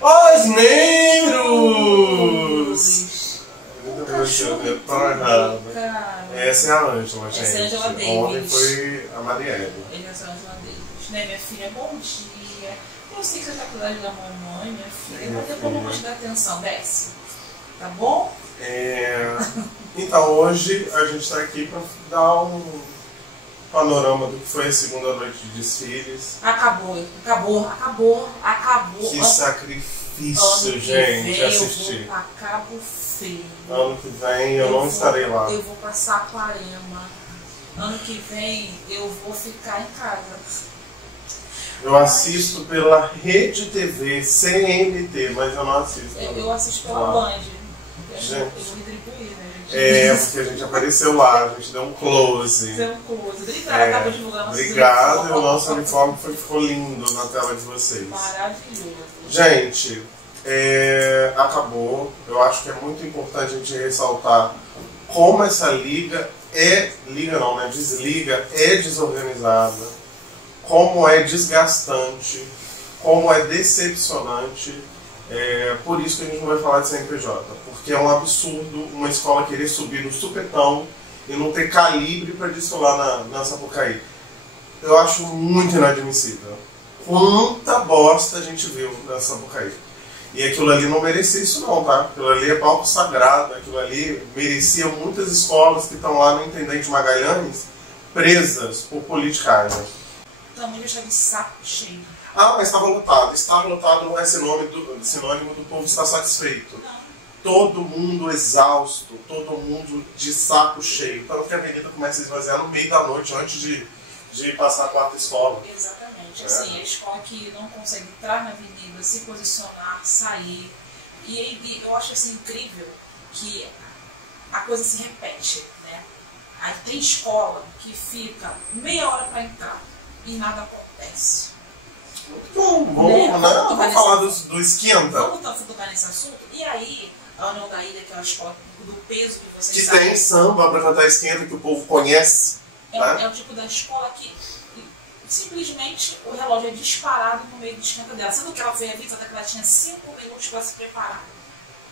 Os negros! Eu tô errado. Essa é a Ângela, gente. Essa é a Ângela Davis. Ontem foi a Marielle. Essa é a Ângela Davis. Né, minha filha? Bom dia. Eu sei que você tá com saudade da mamãe, minha filha. Mas depois eu vou te dar atenção. Desce. Tá bom? Então, hoje a gente tá aqui pra dar um panorama do que foi a segunda noite de desfiles. Acabou. Que sacrifício, gente, assistir. Eu vou pra Cabo Frio. Ano que vem eu não estarei lá. Eu vou pra Saquarema. Ano que vem eu vou ficar em casa. Eu assisto pela Rede TV, CNT, mas eu não assisto. Eu assisto pela Band. Gente. Eu vou retribuir, né, gente? Porque a gente apareceu lá, a gente deu um close. Deu um close. Obrigada, acabou de divulgar nosso Obrigado, uniforme. e o nosso uniforme ficou lindo na tela de vocês. Maravilhoso. Gente, acabou. Eu acho que é muito importante a gente ressaltar como essa liga desliga é desorganizada, como é desgastante, como é decepcionante. Por isso que a gente não vai falar de CNPJ, porque é um absurdo uma escola querer subir no supetão e não ter calibre para desfilar na Sapucaí. Eu acho muito inadmissível. Quanta bosta a gente viu na Sapucaí. E aquilo ali não merecia isso não, tá? Aquilo ali é palco sagrado, aquilo ali merecia muitas escolas que estão lá no Intendente Magalhães presas por politicagem. Também deixar de saco cheio. Mas estava lotado. Estar lotado não é sinônimo do povo estar satisfeito. Não. Todo mundo exausto, todo mundo de saco cheio. Tanto que a avenida começa a esvaziar no meio da noite, antes de passar a quarta escola. Exatamente. Assim, a escola que não consegue entrar na avenida, se posicionar, sair. E eu acho assim, incrível que a coisa se repete, né? Aí tem escola que fica meia hora para entrar e nada acontece. Bom, vamos falar do esquenta. Vamos tocar nesse assunto. E aí, a União da Ilha, que é uma escola do peso que vocês Que sabem, tem samba para cantar esquenta, que o povo conhece. é o tipo da escola que simplesmente o relógio é disparado no meio do esquenta dela. Sendo que ela foi avisada que ela tinha 5 minutos para se preparar.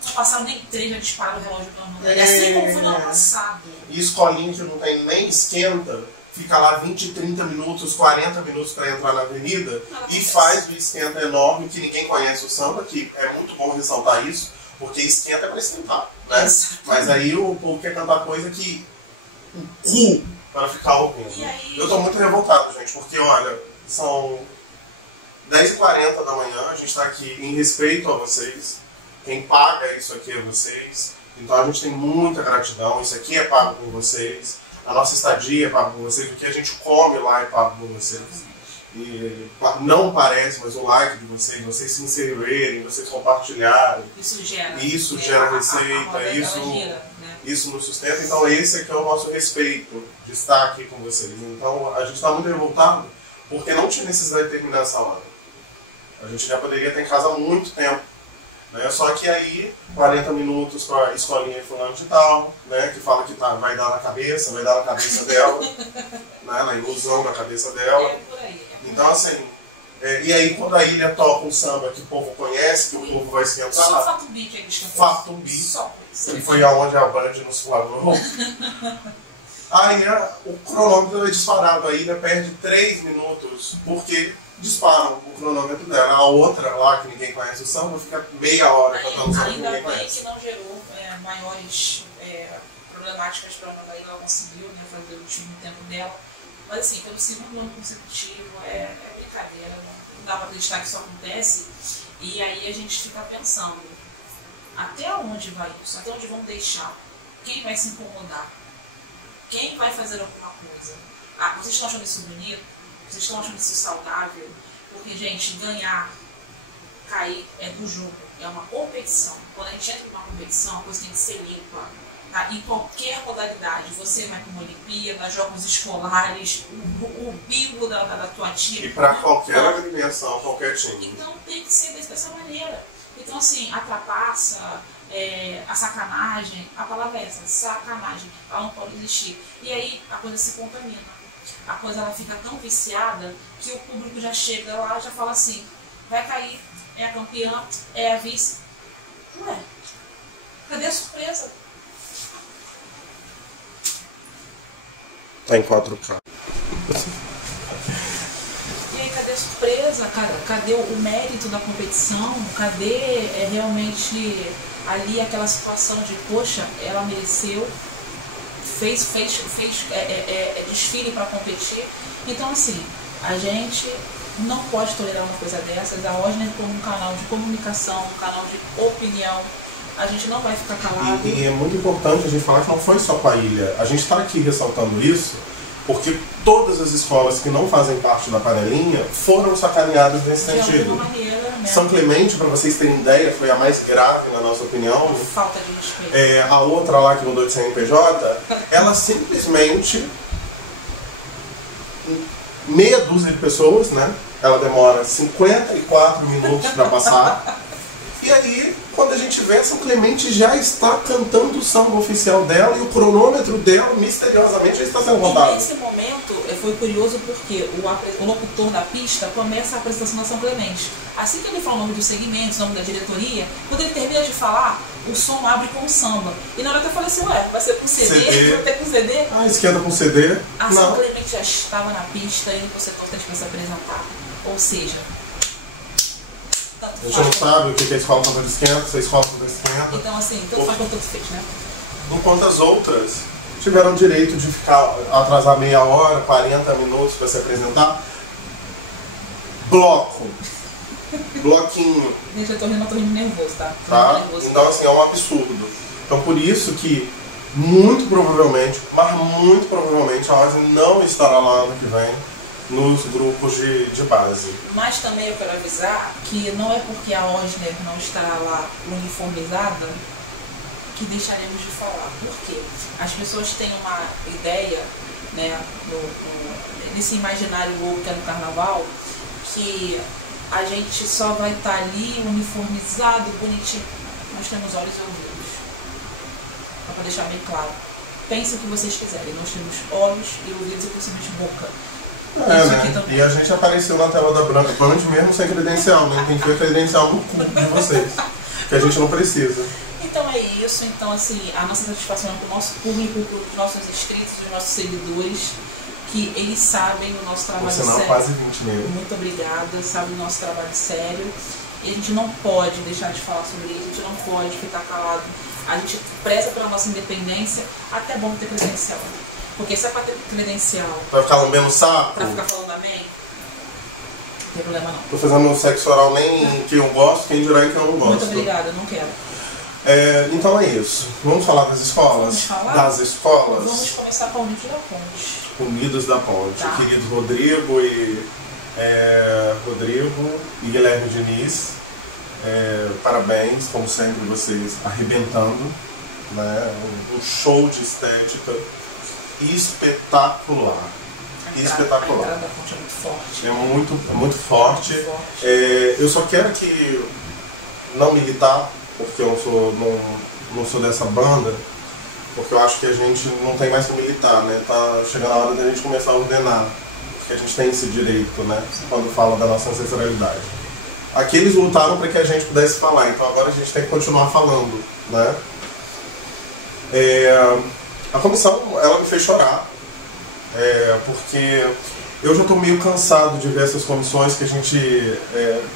Não passaram nem 3, já dispararam o relógio para União da Ilha. Assim como foi no ano passado. E escolinha que não tem nem esquenta, fica lá 20, 30 minutos, 40 minutos para entrar na avenida e faz o esquenta enorme, que ninguém conhece o samba, que é muito bom ressaltar isso, porque esquenta é para esquentar, né? Mas aí o povo quer cantar coisa que o cu para ficar ouvindo. Aí, eu tô muito revoltado, gente, porque olha, são 10h40 da manhã, a gente tá aqui em respeito a vocês, quem paga isso aqui é vocês, então a gente tem muita gratidão, isso aqui é pago por vocês. A nossa estadia é pago por vocês, o que a gente come lá é pago por vocês. E não parece, mas o like de vocês se inscreverem, vocês compartilharem. Isso gera receita, isso nos sustenta. Então esse aqui é o nosso respeito de estar aqui com vocês. Então a gente está muito revoltado porque não tinha necessidade de terminar essa hora. A gente já poderia ter em casa há muito tempo. Né? Só que aí, 40 minutos para a escolinha fulano de tal, né? Que fala que vai dar na cabeça dela, né? Na ilusão da cabeça dela. por aí. Então assim, e aí quando a ilha toca um samba que o povo conhece, que o povo vai esquentar. Só Fatumbi que eles cantam. Fatumbi. Que foi aonde a Band nos flagrou. Aí o cronômetro é disparado, a ilha perde 3 minutos, porque disparam o cronômetro dela. A outra lá, que ninguém conhece o samba, fica meia hora cantando samba que ninguém conhece. Ainda bem que não gerou maiores problemáticas para a União da Ilha, ela conseguiu fazer o último tempo dela. Mas assim, pelo segundo ano consecutivo, é brincadeira, não dá para acreditar que isso acontece. E aí a gente fica pensando, até onde vai isso? Até onde vão deixar? Quem vai se incomodar? Quem vai fazer alguma coisa? Vocês estão achando isso bonito? Vocês estão achando isso saudável? Porque, gente, ganhar, cair é do jogo, é uma competição. Quando a gente entra numa competição, a coisa tem que ser limpa. Tá? Em qualquer modalidade, você vai para uma Olimpíada, jogos escolares, o bingo da tua tia. E para qualquer agremiação, qualquer time. Então tem que ser dessa maneira. Então, assim, a trapaça, a sacanagem, a palavra é essa, sacanagem, ela não pode existir. E aí a coisa se contamina. A coisa ela fica tão viciada que o público já chega lá e já fala assim, vai cair, é a campeã, é a vice. Ué, cadê a surpresa? Tá em 4K. E aí, cadê a surpresa? Cadê o mérito da competição? Cadê realmente ali aquela situação de, poxa, ela mereceu, fez desfile para competir. Então, assim, a gente não pode tolerar uma coisa dessas. A Osner, como um canal de comunicação, um canal de opinião, a gente não vai ficar calado. E é muito importante a gente falar que não foi só com a ilha. A gente está aqui ressaltando isso porque todas as escolas que não fazem parte da panelinha foram sacaneadas nesse sentido. São Clemente, para vocês terem ideia, foi a mais grave na nossa opinião. Falta de respeito. A outra lá que mudou de CNPJ, ela simplesmente, meia dúzia de pessoas, né? Ela demora 54 minutos para passar. E aí, quando a gente vê, São Clemente já está cantando o samba oficial dela e o cronômetro dela, misteriosamente, já está sendo contado. E nesse momento, foi curioso porque o locutor da pista começa a apresentação da São Clemente. Assim que ele fala o nome dos segmentos, o nome da diretoria, quando ele termina de falar, o som abre com o samba. E na hora que eu falei assim, ué, vai ser com CD? Vai ter com CD? Ah, esquenta com CD? A São Clemente já estava na pista e o setor tem que se apresentar. Ou seja... A gente não sabe o que a escola toda esquenta, se a escola toda esquenta. Então, assim, tanto faz quanto tanto fez, né? Enquanto as outras tiveram o direito de atrasar meia hora, 40 minutos para se apresentar. Bloco. Bloquinho. Gente, eu tô rindo nervoso, tá? Nervoso. Então, assim, é um absurdo. Então, por isso que, muito provavelmente, mas muito provavelmente, a Osner não estará lá ano que vem nos grupos de base. Mas também eu quero avisar que não é porque a Osner não estará lá uniformizada que deixaremos de falar. Por quê? As pessoas têm uma ideia, né, nesse imaginário louco que é no carnaval, que a gente só vai estar ali uniformizado, bonitinho. Nós temos olhos e ouvidos. Para deixar bem claro. Pensem o que vocês quiserem. Nós temos olhos e ouvidos e possivelmente boca. Né? E a gente apareceu na tela da Branca Band mesmo sem credencial, né? Tem que ver credencial no cu de vocês, que a gente não precisa. Então é isso, então assim, a nossa satisfação é com o nosso público, com os nossos inscritos, os nossos seguidores, que eles sabem o nosso trabalho sério. Quase 20 mil. Muito obrigada, sabem o nosso trabalho sério. E a gente não pode deixar de falar sobre isso, a gente não pode ficar calado. A gente preza pela nossa independência, até é bom ter credencial. Porque se é pra ter credencial... Vai ficar lambendo o saco? Pra ficar falando amém? Não tem problema não. Tô fazendo sexo oral nem que eu gosto, quem dirá que eu não gosto. Muito obrigada, eu não quero. Então é isso. Vamos falar das escolas? Vamos falar? Das escolas? Vamos começar com Unidos da Ponte. Unidos da Ponte. Tá. Querido Rodrigo e Guilherme Diniz. Parabéns, como sempre, vocês arrebentando. Né? Um show de estética espetacular. Espetacular. A entrada da ponte é muito forte. É muito forte. Eu só quero que não militar, porque eu não sou dessa banda, porque eu acho que a gente não tem mais que militar, né? Tá chegando a hora da gente começar a ordenar, porque a gente tem esse direito, né? Quando fala da nossa ancestralidade. Aqui eles lutaram para que a gente pudesse falar, então agora a gente tem que continuar falando, né? A comissão, ela me fez chorar, porque eu já estou meio cansado de ver essas comissões que a gente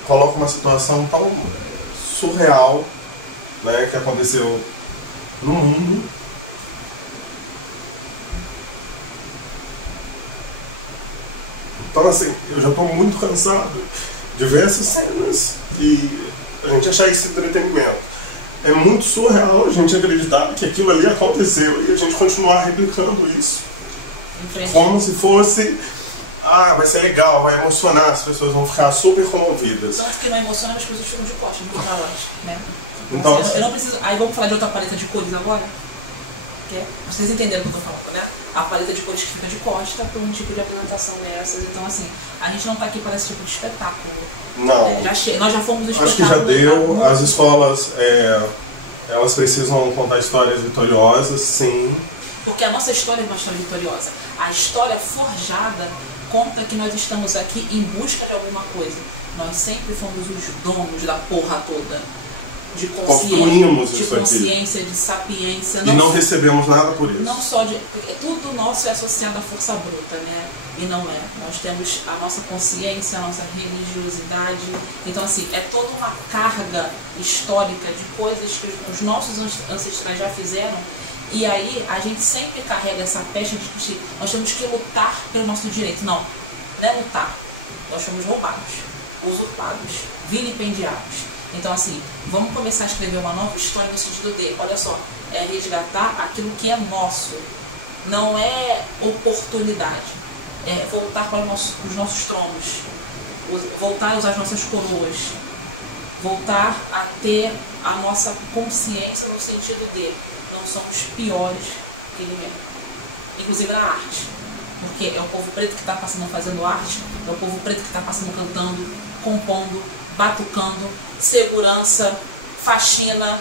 coloca uma situação tão surreal, né, que aconteceu no mundo. Então, assim, eu já estou muito cansado de ver essas cenas e a gente achar esse entretenimento. É muito surreal a gente acreditar que aquilo ali aconteceu e a gente continuar replicando isso. Como se fosse, vai ser legal, vai emocionar, as pessoas vão ficar super comovidas. Tanto que não emociona, as pessoas ficam de costas, muito calante, né? Então, eu não preciso. Aí vamos falar de outra paleta de cores agora? Vocês entenderam o que eu tô falando, né? A paleta de cores que fica de costa para um tipo de apresentação dessas. Então, assim, a gente não tá aqui para esse tipo de espetáculo. Não. Nós já fomos do espetáculo. Acho que já deu. As escolas, elas precisam contar histórias vitoriosas, sim. Porque a nossa história é uma história vitoriosa. A história forjada conta que nós estamos aqui em busca de alguma coisa. Nós sempre fomos os donos da porra toda. De Construímos de isso consciência, aqui. de sapiência. E não recebemos nada por isso. Não só de... Tudo nosso é associado à força bruta, né? E não é. Nós temos a nossa consciência, a nossa religiosidade. Então, assim, é toda uma carga histórica de coisas que os nossos ancestrais já fizeram. E aí, a gente sempre carrega essa peste de que nós temos que lutar pelo nosso direito. Não, não é lutar. Nós fomos roubados, usurpados, vilipendiados. Então, assim, vamos começar a escrever uma nova história no sentido de, olha só, é resgatar aquilo que é nosso. Não é oportunidade. É voltar para os nossos tronos. Voltar a usar as nossas coroas. Voltar a ter a nossa consciência no sentido de não somos piores que ninguém. Inclusive na arte. Porque é o povo preto que está passando fazendo arte, é o povo preto que está passando cantando, compondo, batucando, segurança, faxina.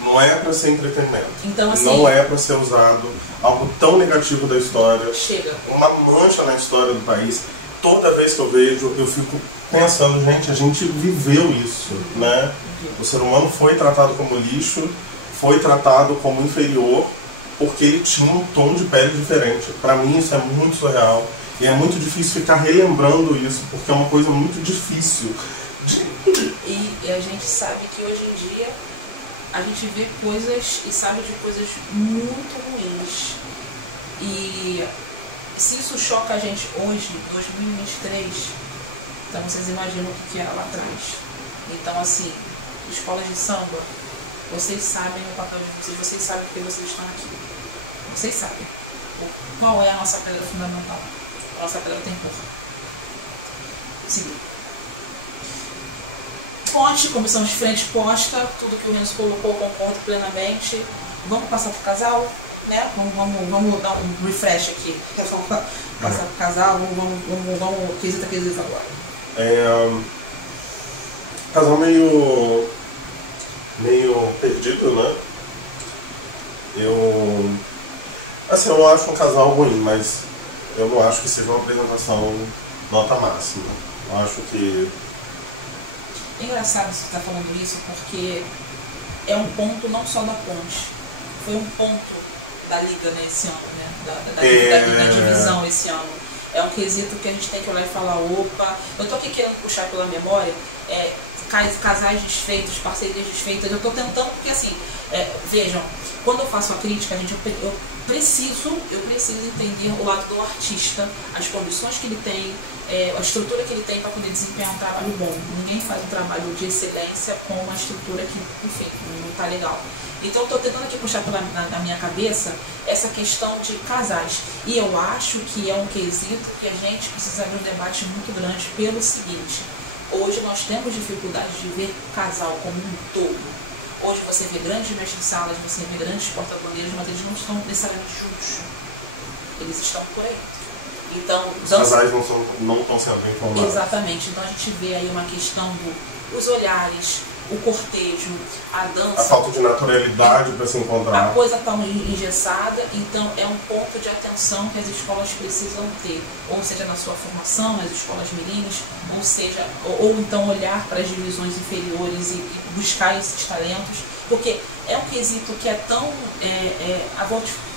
Não é para ser entretenimento. Então, assim, não é para ser usado algo tão negativo da história. Chega. Uma mancha na história do país. Toda vez que eu vejo, eu fico pensando, gente, a gente viveu isso, né? O ser humano foi tratado como lixo, foi tratado como inferior, porque ele tinha um tom de pele diferente. Para mim isso é muito surreal. E é muito difícil ficar relembrando isso, porque é uma coisa muito difícil. E a gente sabe que hoje em dia a gente vê coisas e sabe de coisas muito ruins. E se isso choca a gente hoje, 2023, então vocês imaginam o que era lá atrás. Então, assim, escolas de samba, vocês sabem o papel de vocês, vocês sabem porque vocês estão aqui. Vocês sabem qual é a nossa pedra fundamental. A nossa pedra tem cor. Segundo. Ponte, comissão de frente posta, tudo que o Renzo colocou, eu concordo plenamente. Vamos passar pro casal, né? Vamos dar um refresh aqui. Vamos passar pro casal, vamos quesita agora. Casal meio perdido, né? Eu não acho um casal ruim, mas eu não acho que seja uma apresentação nota máxima. Eu acho que... É engraçado você estar falando isso, porque é um ponto não só da ponte, foi um ponto da liga nesse ano, né? Da divisão esse ano. É um quesito que a gente tem que olhar e falar, opa, eu tô aqui querendo puxar pela memória, casais desfeitos, parcerias desfeitas, eu tô tentando, porque assim, vejam, quando eu faço a crítica, gente, eu preciso entender o lado do artista, as condições que ele tem, a estrutura que ele tem para poder desempenhar um trabalho bom. Ninguém faz um trabalho de excelência com uma estrutura que, enfim, não está legal. Então eu estou tentando aqui puxar na minha cabeça essa questão de casais. E eu acho que é um quesito que a gente precisa abrir um debate muito grande pelo seguinte. Hoje nós temos dificuldade de ver casal como um todo. Hoje você vê grandes mestres-salas, você vê grandes porta-bandeiras, mas eles não estão necessariamente juntos. Eles estão por aí. Então, os casais não estão sendo informados. Exatamente. Então a gente vê aí uma questão dos olhares, o cortejo, a dança. A falta de naturalidade para se encontrar. A coisa está engessada, então é um ponto de atenção que as escolas precisam ter. Ou seja, na sua formação, nas escolas mirins, ou então olhar para as divisões inferiores e buscar esses talentos. Porque é um quesito que é tão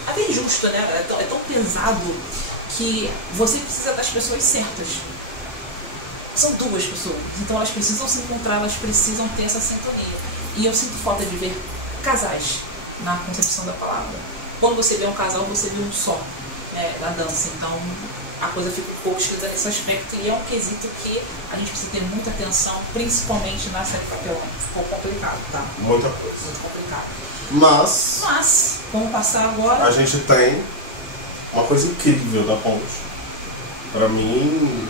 até injusto, né? É tão pesado que você precisa das pessoas certas. São duas pessoas, então elas precisam se encontrar, elas precisam ter essa sintonia. E eu sinto falta de ver casais na concepção da palavra. Quando você vê um casal, você vê um só, na dança. Então a coisa fica um pouco escrita nesse aspecto e é um quesito que a gente precisa ter muita atenção, principalmente na série papelão. Ficou complicado, tá? Muita coisa. Muito complicado. Mas vamos passar agora. A gente tem uma coisa incrível da ponte. Pra mim,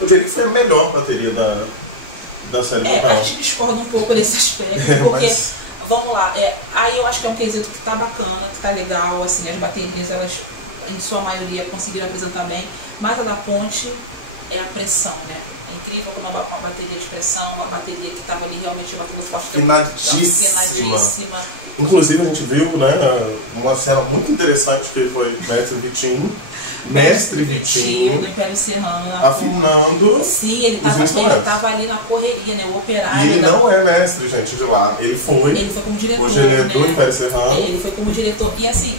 eu diria que foi a melhor bateria da série papelão. A gente discorda um pouco desse aspecto, porque, vamos lá, aí eu acho que é um quesito que tá bacana, que tá legal, assim, as baterias, elas, em sua maioria, conseguiram apresentar bem, mas a da ponte é a pressão, né? É incrível como uma bateria de pressão, uma bateria que estava ali realmente batendo forte. Finadíssima. Inclusive a gente viu, né, uma cena muito interessante que foi Mestre Vitinho, Mestre Vitinho, do Império Serrano, afinando. Sim, ele estava ali na correria, né? O operário. E ele não é mestre, gente, de lá. Ele foi como diretor. Hoje ele é do Império Serrano. Ele foi como diretor. E assim,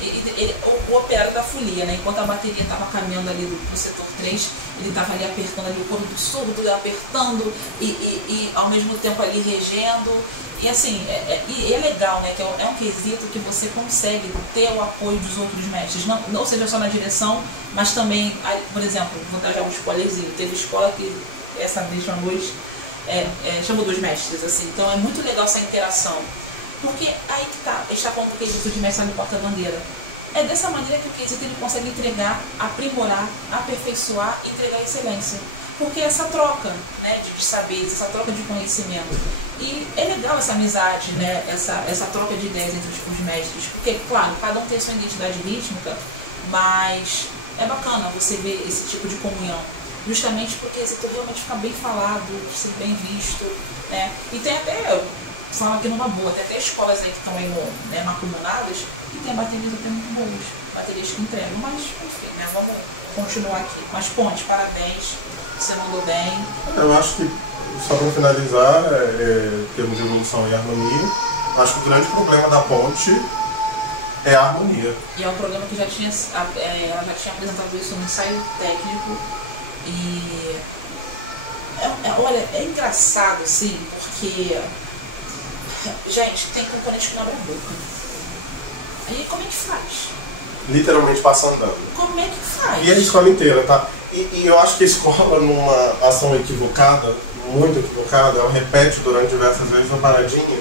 o operário da folia, né? Enquanto a bateria estava caminhando ali pro setor 3, ele estava ali apertando ali o corpo do surdo, apertando e ao mesmo tempo ali regendo. E assim, é legal, né? Que é um quesito que você consegue ter o apoio dos outros mestres. Não seja só na direção, mas também, por exemplo, vou dar já um spoilerzinho. Teve escola que essa vez chamou dois mestres, assim. Então é muito legal essa interação. Porque aí que tá, a gente está falando do quesito de mestre no porta-bandeira. É dessa maneira que o quesito ele consegue entregar, aprimorar, aperfeiçoar e entregar excelência. Porque essa troca, né, de saberes, essa troca de conhecimento. E é legal essa amizade, né, essa troca de ideias entre os mestres. Porque, claro, cada um tem a sua identidade rítmica, mas é bacana você ver esse tipo de comunhão. Justamente porque esse realmente fica bem falado, ser bem visto, né. E tem até, falo aqui numa boa, tem até escolas aí que estão aí mancomunadas que tem baterias até muito boas, baterias que entregam. Mas, enfim, né, vamos continuar aqui. Mas, Ponte, parabéns. Você mandou bem. Eu acho que, só para finalizar, termos de evolução e harmonia, acho que o grande problema da Ponte é a harmonia. E é um programa que ela já tinha apresentado isso no ensaio técnico. E olha, é engraçado, assim, porque gente, tem componente que não abre a boca. Aí como é que faz? Literalmente passa andando. Como é que faz? E a escola inteira, tá? E eu acho que a escola, numa ação equivocada, muito equivocada, ela repete durante diversas vezes uma paradinha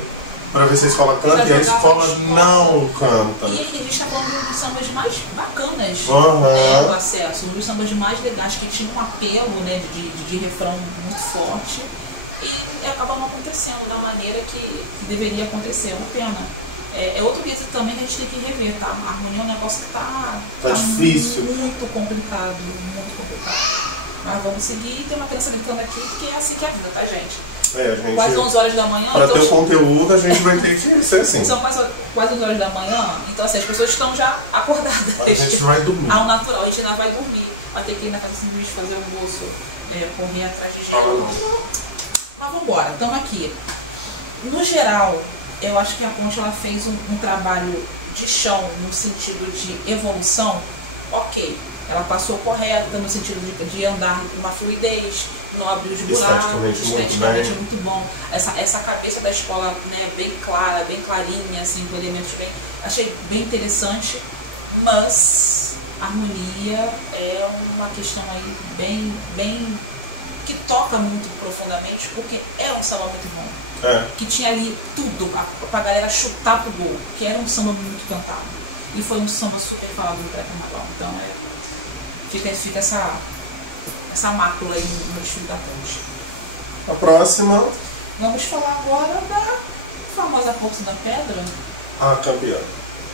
para ver se a escola canta e a escola não canta. E a gente está falando de um dos sambas mais bacanas do acesso, um dos sambas mais legais, que tinha um apelo, né, de refrão muito forte e acaba não acontecendo da maneira que deveria acontecer. É uma pena. É outro quesito também que a gente tem que rever, tá? A harmonia é um negócio que tá difícil. Muito complicado, muito complicado. Mas vamos seguir. Tem uma criança gritando aqui, porque é assim que é a vida, tá, gente? Gente, quase 11 horas da manhã. Para ter o conteúdo, a gente vai ter que ser assim. São quase 11 horas da manhã, então assim, as pessoas estão já acordadas. A gente vai dormir. Ao natural, a gente ainda vai dormir. Vai ter que ir na casa de fazer o almoço, correr atrás de gente. Mas vamos embora, estamos aqui. No geral, eu acho que a Ponte ela fez um trabalho de chão no sentido de evolução, ok. Ela passou correta no sentido de andar com uma fluidez, não abrir os buracos, esteticamente muito bom. Essa cabeça da escola, né, bem clara, bem clarinha, assim, com elementos bem... Achei bem interessante, mas a harmonia é uma questão aí bem que toca muito profundamente, porque é um samba muito bom. Que tinha ali tudo pra galera chutar pro gol, que era um samba muito cantado. E foi um samba super falado do pré-carnaval. Então fica essa mácula aí no desfile da Ponte. A próxima. Vamos falar agora da famosa Força da Pedra. A campeã.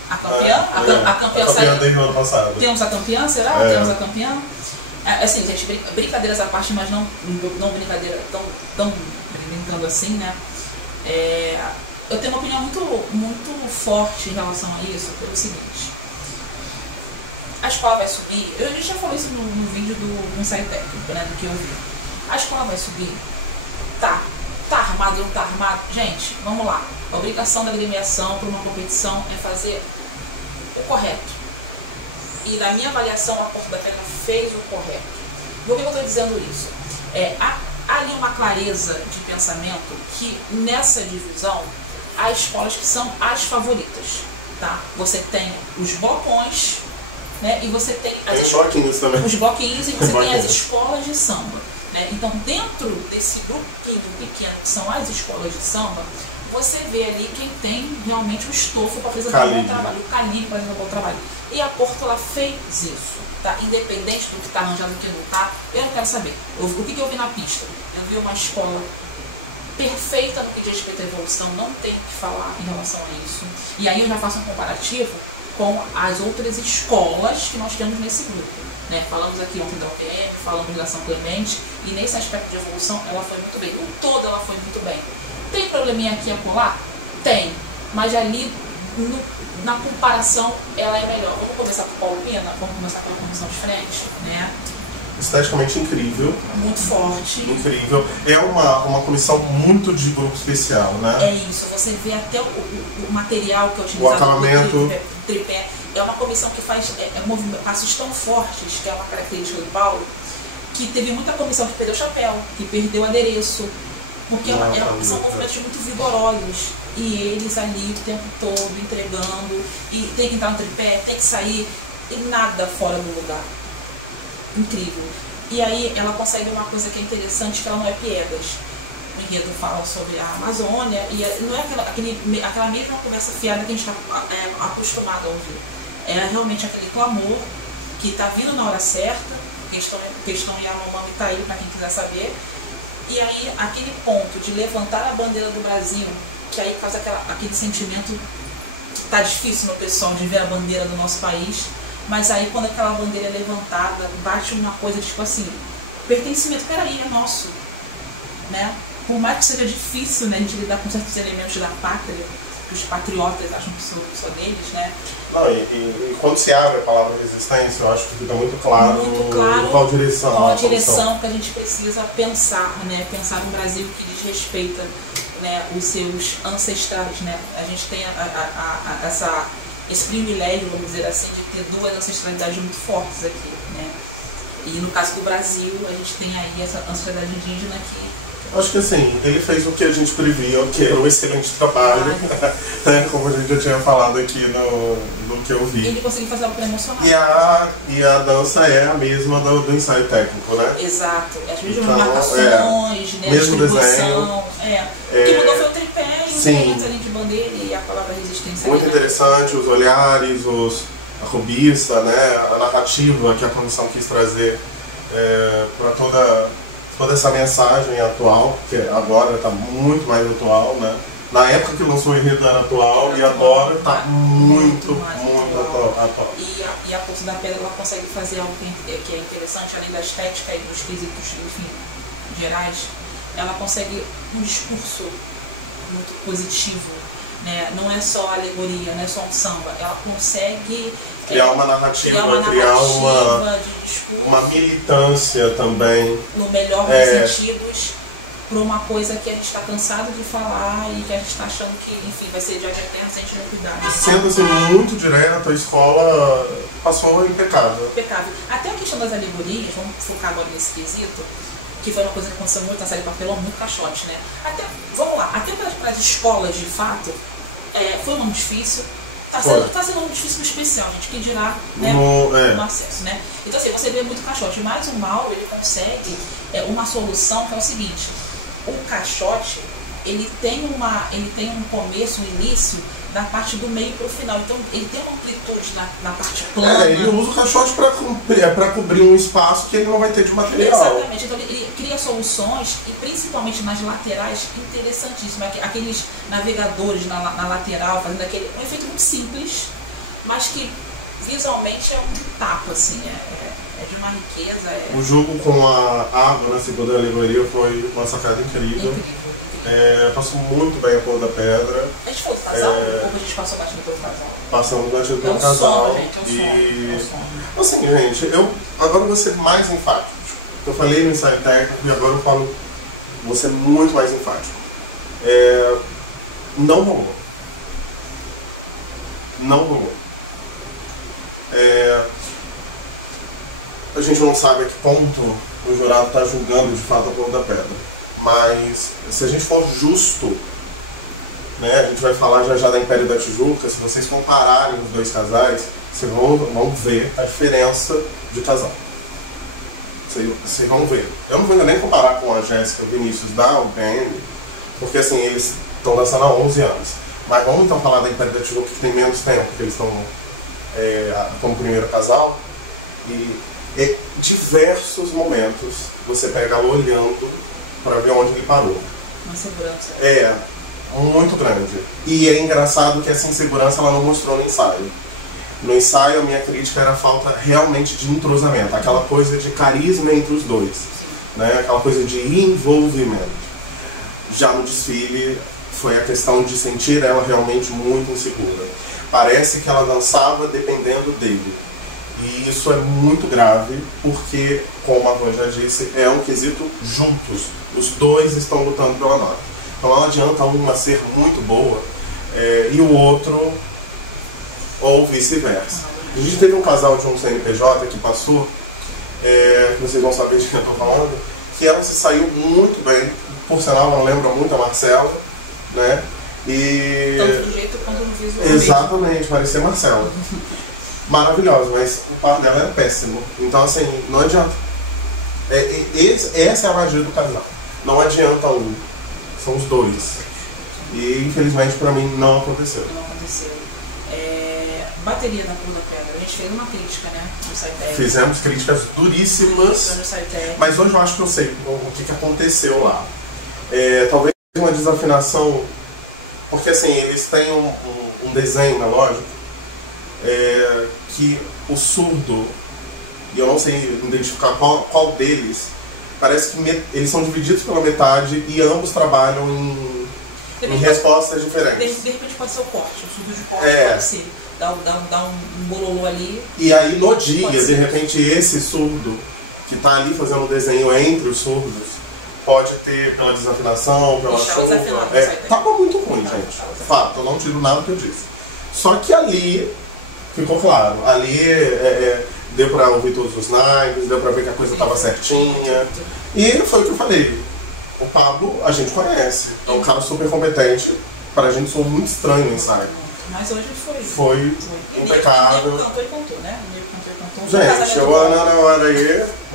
A campeã? A campeã saiu. Desde o ano passado. Temos a campeã, será? Temos a campeã? Assim, gente, brincadeiras à parte, mas não brincadeira tão brincando assim, né? Eu tenho uma opinião muito forte em relação a isso, pelo seguinte. A escola vai subir, a gente já falou isso no vídeo do ensaio técnico, né, do que eu vi. A escola vai subir, tá armado, não tá armado? Gente, vamos lá. A obrigação da agremiação para uma competição é fazer o correto. E na minha avaliação, a Porta da Pedra fez o correto. Por que eu estou dizendo isso? Há ali uma clareza de pensamento que nessa divisão há escolas que são as favoritas, tá? Você tem os blocões, né? E você tem os bloquinhos também. Os bloquinhos e você tem as escolas de samba, né? Então, dentro desse grupinho pequeno que são as escolas de samba, você vê ali quem tem realmente o estofo para apresentar um bom trabalho, o calibre para apresentar um bom trabalho. E a Porto ela fez isso, tá? Independente do que está arranjado e do que não está, eu não quero saber. O que eu vi na pista? Eu vi uma escola perfeita no que diz respeito à evolução, não tenho o que falar em relação a isso. E aí eu já faço um comparativo com as outras escolas que nós temos nesse grupo. Né? Falamos aqui ontem da UPM, falamos da São Clemente, e nesse aspecto de evolução ela foi muito bem. No todo ela foi muito bem. Tem probleminha aqui e acolá? Tem. Mas ali, na comparação, ela é melhor. Vamos começar com Paulo Pena, vamos começar pela comissão de frente, né? Esteticamente incrível. Muito forte. Incrível. É uma comissão muito de grupo especial, né? É isso. Você vê até o material que é utilizado. O acabamento. No tripé. É uma comissão que faz passos tão fortes, que é uma característica do Paulo, que teve muita comissão que perdeu o chapéu, que perdeu o adereço, porque são movimentos muito vigorosos. E eles ali o tempo todo entregando, e tem que entrar no tripé, tem que sair, e nada fora do lugar. Incrível. E aí ela consegue uma coisa que é interessante, que ela não é piegas. O enredo fala sobre a Amazônia, e não é aquela mesma conversa fiada que a gente está acostumado a ouvir. É realmente aquele clamor que está vindo na hora certa, questão Yanomami está aí para quem quiser saber. E aí aquele ponto de levantar a bandeira do Brasil, que aí causa aquele sentimento, tá difícil no pessoal de ver a bandeira do nosso país, mas aí quando aquela bandeira é levantada, bate uma coisa tipo assim, pertencimento, peraí, é nosso, né? Por mais que seja difícil, né, a gente lidar com certos elementos da pátria, que os patriotas acham que são deles, né? Não, e quando se abre a palavra resistência, eu acho que fica muito claro qual direção. Qual a direção que a gente precisa pensar, né? Pensar um Brasil que desrespeita, né, os seus ancestrais, né? A gente tem esse privilégio, vamos dizer assim, de ter duas ancestralidades muito fortes aqui, né? E no caso do Brasil, a gente tem aí essa ancestralidade indígena que... Acho que assim, ele fez o que a gente previa, que era um excelente trabalho, né? Como a gente já tinha falado aqui no que eu vi. Ele conseguiu fazer algo para emocionar. E a dança é a mesma do ensaio técnico, né? Exato. As mesmas marcações, né? Mesmo desenho. O que mudou foi o tripé e os elementos ali de bandeira e a palavra resistência. Muito interessante, os olhares, a robista, né? A narrativa que a comissão quis trazer para toda essa mensagem atual, que agora está muito mais atual, né? Na época que lançou o enredo era atual e agora está muito atual. E a Pulso da Pedra ela consegue fazer algo que é interessante, além da estética e dos quesitos, enfim, gerais, ela consegue um discurso muito positivo, né? Não é só alegoria, não é só um samba, ela consegue criar uma narrativa, criar uma militância também. No melhor dos sentidos, para uma coisa que a gente está cansado de falar e que a gente está achando que, enfim, vai ser de hoje eterno se a gente não cuidar. Sendo assim muito direto, a escola passou impecável. Impecável. Até a questão das alegorias, vamos focar agora nesse quesito, que foi uma coisa que aconteceu muito na série Papelão, muito caixote, né? Vamos lá, até para as escolas de fato, foi um ano difícil. Tá sendo um difícil especial, gente, que dirá, né, no acesso, né? Então assim, você vê muito caixote, mas o Mauro, ele consegue uma solução que é o seguinte: o caixote, ele tem um começo, um início, da parte do meio para o final, então ele tem uma amplitude na parte plana. Ele usa o caixote para cobrir um espaço que ele não vai ter de material. Exatamente, então ele cria soluções, e principalmente nas laterais, interessantíssimas. Aqueles navegadores na lateral, fazendo um efeito muito simples, mas que visualmente é um tapa, assim, é de uma riqueza. O jogo com a água na segunda alegoria foi uma sacada incrível. Passou muito bem a Cor da Pedra. A gente falou do casal? Ou a gente passou batido pelo casal? Passamos batido pelo casal. Assim, gente, eu agora vou ser mais enfático. Eu falei no ensaio técnico e agora eu falo, vou ser muito mais enfático. Não rolou. Não rolou. A gente não sabe a que ponto o jurado está julgando de fato a Cor da Pedra. Mas se a gente for justo, né, a gente vai falar já da Império da Tijuca, se vocês compararem os dois casais, vocês vão ver a diferença de casal. Vocês vão ver. Eu não vou ainda nem comparar com a Jéssica e o Vinícius da UPN, porque assim, eles estão dançando há 11 anos. Mas vamos então falar da Império da Tijuca, que tem menos tempo, porque eles estão como primeiro casal. E em diversos momentos você pega ela olhando para ver onde ele parou. Uma segurança. Muito grande. E é engraçado que essa insegurança ela não mostrou no ensaio. No ensaio, a minha crítica era a falta realmente de entrosamento, aquela coisa de carisma entre os dois, né? Aquela coisa de envolvimento. Já no desfile, foi a questão de sentir ela realmente muito insegura. Parece que ela dançava dependendo dele. E isso é muito grave, porque, como a Van já disse, é um quesito juntos. Os dois estão lutando pela nota. Então não adianta uma ser muito boa e o outro, ou vice-versa. A gente teve um casal de um CNPJ que passou, vocês vão saber de quem eu estou falando, que ela se saiu muito bem, por sinal, ela lembra muito a Marcela, né? E... tanto do jeito quanto no visual. Exatamente, parecia Marcela. Maravilhosa, mas o par dela era péssimo. Então, assim, não adianta. Essa é a magia do casal. Não adianta um, são os dois. E, infelizmente, pra mim, não aconteceu. Não aconteceu. Bateria na Cor da Pedra. A gente fez uma crítica, né, no site. Fizemos críticas duríssimas. No site. Mas hoje eu acho que eu sei o que aconteceu lá. Talvez uma desafinação, porque assim, eles têm um desenho melódico que o surdo, e eu não sei identificar qual deles, parece que eles são divididos pela metade e ambos trabalham em respostas diferentes. De repente pode ser o corte, o surdo de corte pode ser. Dá um bololô ali. E aí no dia, de repente, esse surdo que está ali fazendo o desenho entre os surdos pode ter pela desafinação, pela chuva. Tava muito ruim, gente. Fato, eu não tiro nada que eu disse. Só que ali ficou claro. Ali deu pra ouvir todos os naipes, deu pra ver que a coisa tava certinha. E foi o que eu falei. O Pablo a gente conhece. É um cara super competente. Pra gente soou muito estranho o ensaio. Mas hoje foi impecável. O Nego cantou e contou, né? O Nego cantou e contou. Gente,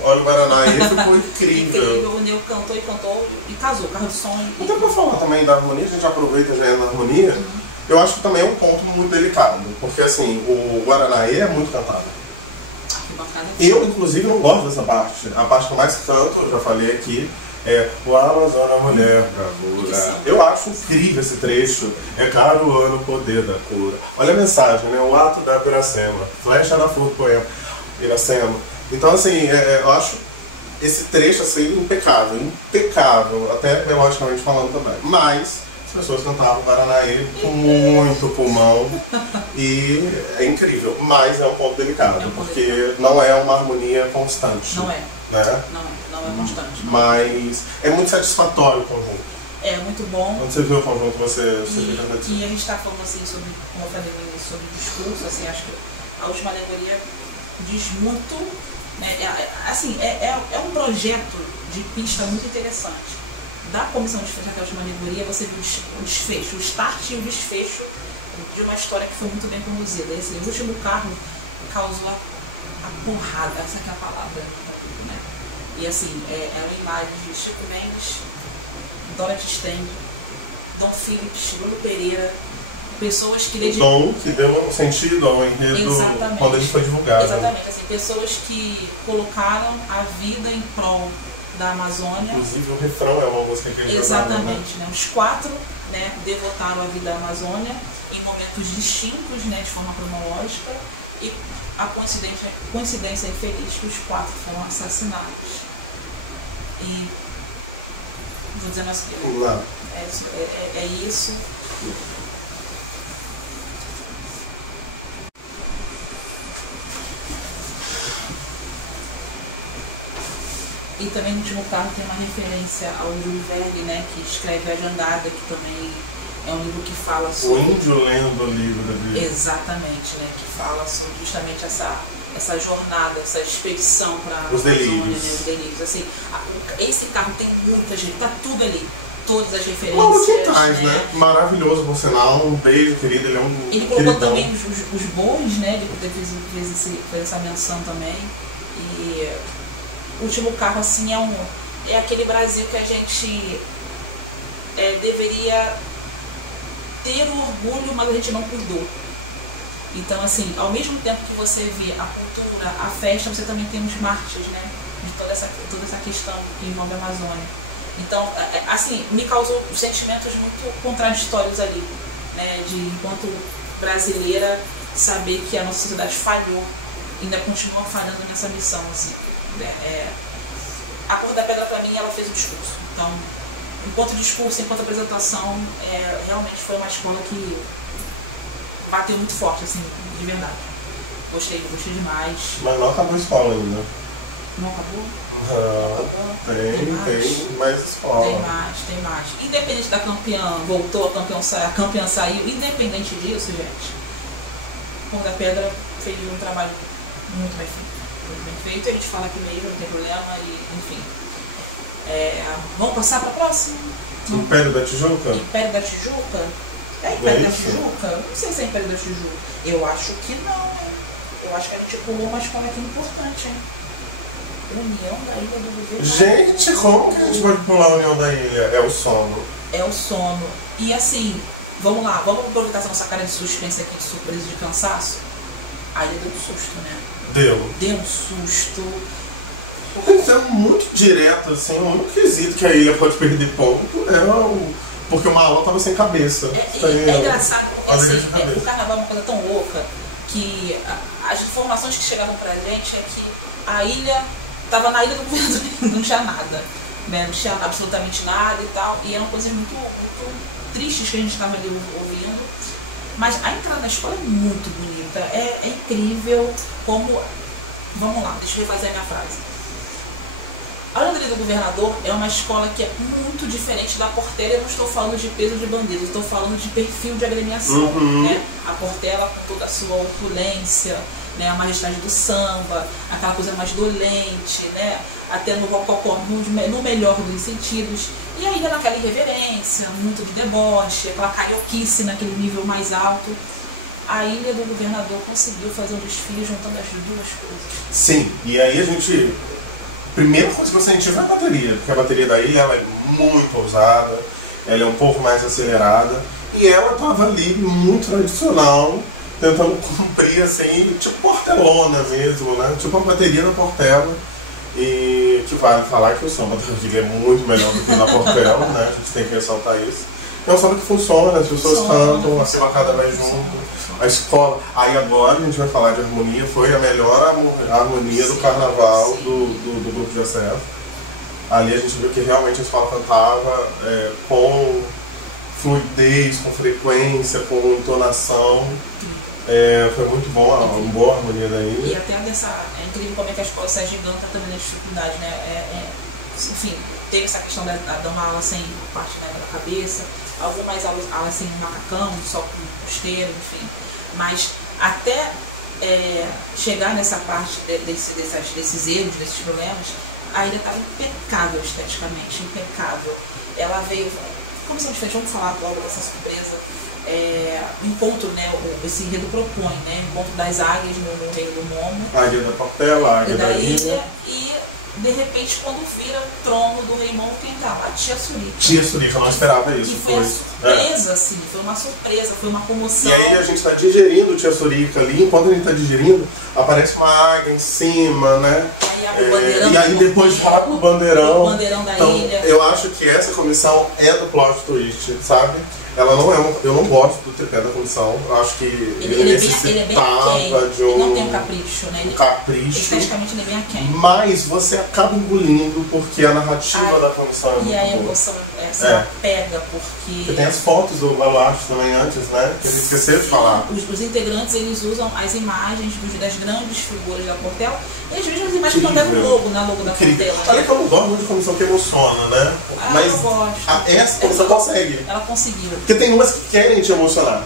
olha o Guaraná aí, ficou incrível. O Nego cantou e contou e casou, carro de som. Até pra falar também da harmonia, a gente aproveita já na harmonia. Eu acho que também é um ponto muito delicado, porque assim, o Guaranaê é muito cantado. Eu, inclusive, não gosto dessa parte. A parte que eu mais canto, eu já falei aqui, é o Amazônia Mulher Bravura. Eu acho incrível esse trecho. É caro o ano poder da cura. Olha a mensagem, né? O ato da Piracema. Flecha na flor do poema. Iracema. Então, assim, eu acho esse trecho assim impecável. Impecável, até melodicamente falando também. Mas as pessoas cantavam Guaranaê com muito pulmão e é incrível, mas é um ponto delicado, porque não é uma harmonia constante. Não é. Né? Não é constante. Mas é muito satisfatório o conjunto. É muito bom. Quando você viu o conjunto, você e a gente está falando assim sobre, como eu falei no início, sobre discurso, assim, acho que a última alegoria diz muito, né, assim, é um projeto de pista muito interessante. Da comissão de desfecho até a última alegoria, você viu o desfecho, o start e o desfecho de uma história que foi muito bem conduzida. Esse último carro causou a porrada, essa que é a palavra, né? E assim, eram imagens de Chico Mendes, Dorothy Stang, Dom Phillips, Bruno Pereira, pessoas que dedicaram... Dom que deu um sentido ao enredo quando ele foi divulgado. Exatamente, assim, pessoas que colocaram a vida em prol da Amazônia. Inclusive o refrão é uma música que ele exatamente, né? Os quatro, né, devotaram a vida à Amazônia em momentos distintos, né, de forma cronológica, e a coincidência infeliz que os quatro foram assassinados. E vou dizer mais que é isso. E também no último carro tem uma referência ao Júlio Verne, né, que escreve A Jangada, que também é um livro que fala sobre... O índio lendo o livro da Bíblia. Exatamente, né, que fala sobre justamente essa jornada, essa expedição para os delírios. Né, os delírios. Assim, esse carro tem muita gente, tá tudo ali, todas as referências. Mauro Quintais, né? Maravilhoso, por sinal, um beijo, querido, ele é um Ele colocou queridão. Também os bois, né, ele fez essa menção também. E o último carro, assim, é aquele Brasil que a gente deveria ter o orgulho, mas a gente não cuidou. Então, assim, ao mesmo tempo que você vê a cultura, a festa, você também tem os mártires, né, de toda essa questão que envolve a Amazônia. Então, assim, me causou sentimentos muito contraditórios ali, né, de, enquanto brasileira, saber que a nossa sociedade falhou, ainda continua falhando nessa missão, assim. A Cor da Pedra, pra mim, ela fez o discurso. Então, enquanto discurso, enquanto apresentação, realmente foi uma escola que bateu muito forte, assim, de verdade. Gostei demais. Mas não acabou a escola ainda. Não acabou? Não, tem mais escola. Tem mais. Independente da campeã, voltou, a campeã saiu, independente disso, gente, o Pão da Pedra fez um trabalho muito bem feito, a gente fala aqui mesmo, não tem problema, e enfim. Vamos passar para a próxima? Império da Tijuca? Império da Tijuca? É Império da Tijuca? Não sei se é Império da Tijuca. Eu acho que não, hein? Eu acho que a gente pulou uma escola aqui importante, hein? União da Ilha do Governo. Gente, como que a gente pode pular a União da Ilha? É o sono. É o sono. E assim, vamos lá, vamos aproveitar essa nossa cara de suspense aqui, de surpresa, de cansaço. A ilha deu um susto, né? Deu um susto. Isso é muito direto, assim, o único quesito que a ilha pode perder ponto porque o Malão tava sem cabeça. É engraçado, porque assim, o carnaval é uma coisa tão louca que as informações que chegavam pra gente é que a ilha estava na ilha do governador, não tinha nada, né? Não tinha absolutamente nada e tal, e eram coisas muito, muito tristes que a gente estava ali ouvindo. Mas a entrada na escola é muito bonita, é incrível como... Vamos lá, deixa eu refazer a minha frase. A Ilha do Governador é uma escola que é muito diferente da Portela. Eu não estou falando de peso de bandeira, eu estou falando de perfil de agremiação, né? A Portela com toda a sua opulência, né? A majestade do samba, aquela coisa mais dolente, né? Até no rococó, no melhor dos sentidos. E a ilha naquela irreverência, muito de deboche, aquela carioquice naquele nível mais alto. A Ilha do Governador conseguiu fazer um desfile juntando as duas coisas. Sim, e aí a gente... Primeira coisa que eu senti foi a bateria, porque a bateria da ilha ela é muito ousada, ela é um pouco mais acelerada, e ela estava ali muito tradicional, tentando cumprir assim, tipo Portelona mesmo, né? Tipo a bateria da Portela. E que vale falar que o samba da ilha é muito melhor do que na Portela, né? A gente tem que ressaltar isso. É um samba que funciona, as pessoas cantam, a sambacada vai junto. A escola, aí agora a gente vai falar de harmonia, foi a melhor harmonia do carnaval do grupo de acesso. Ali a gente viu que realmente a escola cantava com fluidez, com frequência, com entonação. Foi muito bom, uma boa harmonia daí. E até é incrível como é que a escola se agiganta também na dificuldade, né? Enfim, teve essa questão de dar uma ala sem parte, né, da cabeça, algumas alas sem macacão, só com costeiro, enfim. Mas até chegar nessa parte desses erros, desses problemas, a ilha estava impecável esteticamente, impecável. Ela veio, como sempre fez, vamos falar logo dessa surpresa, o encontro, né, esse enredo propõe, né, o encontro das águias no reino do Momo. A águia da Portela, a águia da ilha. E de repente, quando vira o trono do rei Momo, quem tá? A tia Surica. Tia Surica, eu não esperava isso. Que foi a surpresa, assim, foi uma surpresa, foi uma comoção. E aí a gente está digerindo o tia Surica ali, enquanto a gente está digerindo, aparece uma águia em cima, né? Aí abre o bandeirão. E aí depois vai pro bandeirão. O bandeirão da então, ilha. Eu acho que essa comissão é do plot twist, sabe? Ela não eu não gosto do tripé da comissão. Eu acho que ele necessitava de um... Ele não tem um capricho, né? Capricho. Esteticamente ele é bem aquém. Mas você acaba engolindo porque a narrativa da comissão é muito boa. E a emoção pega, porque... Você tem as fotos do Baluarte também antes, né? Que a gente esqueceu de falar. Os integrantes, eles usam as imagens das grandes figuras da Portela. E às vezes as imagens estão até no logo, né? Logo da Portela. Olha que eu não gosto muito de comissão que emociona, né? Mas eu gosto. Essa comissão consegue. Ela conseguiu. Porque tem umas que querem te emocionar.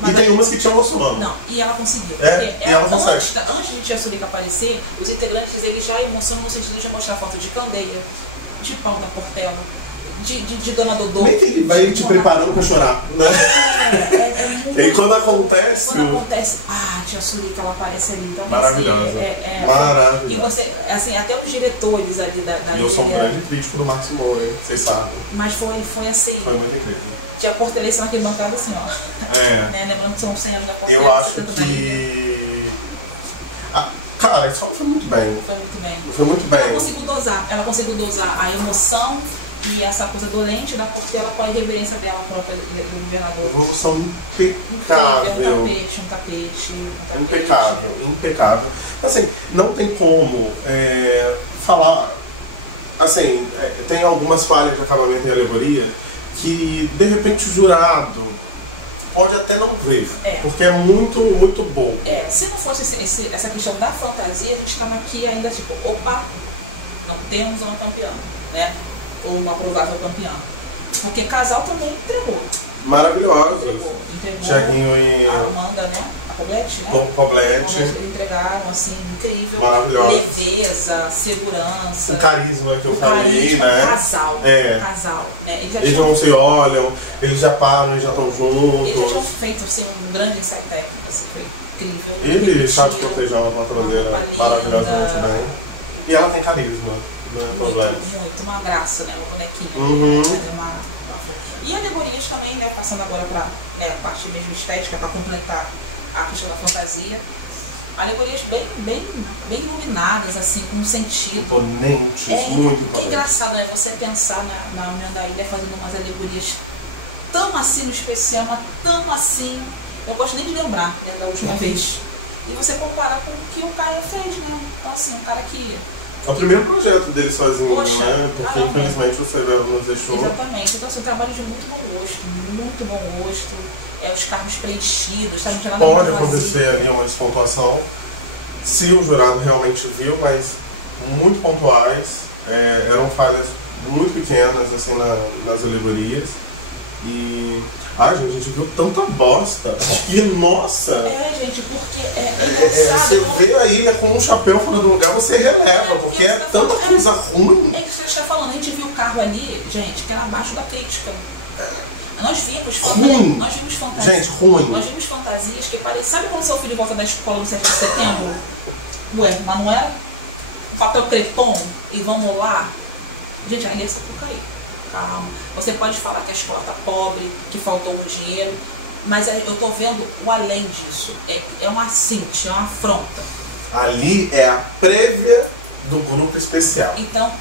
Mas e tem umas que te emocionam. Não, e ela conseguiu. E ela consegue. Antes de Tia Surica aparecer, os integrantes eles já emocionam no sentido de mostrar foto de Candeia, de Pão da Portela, de Dona Dodô. Meio que ele vai te preparando pra chorar, né? E aí quando acontece... Tia Surica, ela aparece ali. Então, maravilhosa. Maravilhosa. E você, assim, até os diretores ali da E eu sou um grande crítico do Marcos Moura, hein? Vocês sabem. Mas foi assim. Foi muito incrível. Tinha Portelense naquele bancada assim, ó. Né? Lembrando que são 100 anos da Portela. Eu acho que... Cara, a escola foi muito bem. Foi muito bem. Ela conseguiu dosar a emoção e essa coisa dolente da Portela com a irreverência dela própria do governador. Evolução impecável. Um tapete. Impecável. Assim, não tem como falar assim, tem algumas falhas de acabamento e alegoria que, de repente, o jurado pode até não ver, porque é muito, muito bom. Se não fosse essa questão da fantasia, a gente estava aqui ainda tipo, opa, não temos uma campeã, né? Ou uma provável campeã. Porque casal também entregou. Maravilhosos. Entregou. Tiaguinho e a Amanda, né? A Poblete, né? Poblete. Eles entregaram, assim, incrível. Maravilhosos. Leveza, segurança. O carisma que eu falei, carisma, né? Casal. Casal. Né? Eles não se olham, eles já param, eles já estão juntos. Eles já tinham feito assim, um grande ensaio técnico, assim, foi incrível. Ele sabe proteger uma patroneira maravilhosamente bem. E ela tem carisma, não é problema. Muito, uma graça, né? Uma bonequinha. E alegorias também, né? Passando agora para a parte mesmo estética, para completar a questão da fantasia. Alegorias bem iluminadas, assim, com sentido. Imponentes, muito imponentes. É engraçado, né? Você pensar na Amanda Ilha fazendo umas alegorias tão assim no especial, mas tão assim. Eu gosto nem de lembrar, né, da última vez. E você comparar com o que o Caio fez, né? Então, assim, um cara que. É o primeiro projeto dele sozinho, Poxa, né? Porque infelizmente o Severo nos deixou. Exatamente. Então, assim, um trabalho de muito bom gosto. Os carros preenchidos, tá? Não tinha nada Pode acontecer ali uma despontuação, se o jurado realmente viu, mas muito pontuais. Eram falhas muito pequenas, assim, nas alegorias. E. Ai, gente, a gente viu tanta bosta. E nossa! Gente, porque é engraçado. Você vê a ilha com um chapéu fora do lugar, você releva, porque é tanta coisa ruim. É isso que você está falando. A gente viu o carro ali, gente, que era abaixo da crítica. Nós vimos fantasias. Gente, ruim. Nós vimos fantasias que parecem. Sabe quando seu filho volta da escola no 7 de setembro? Ué, mas não era? Papel crepom e vamos lá? Gente, ainda é essa por aí. Calma. Você pode falar que a escola está pobre, que faltou um dinheiro, mas eu estou vendo o além disso. É uma cinte, é uma afronta. Ali é a prévia do grupo especial. Então,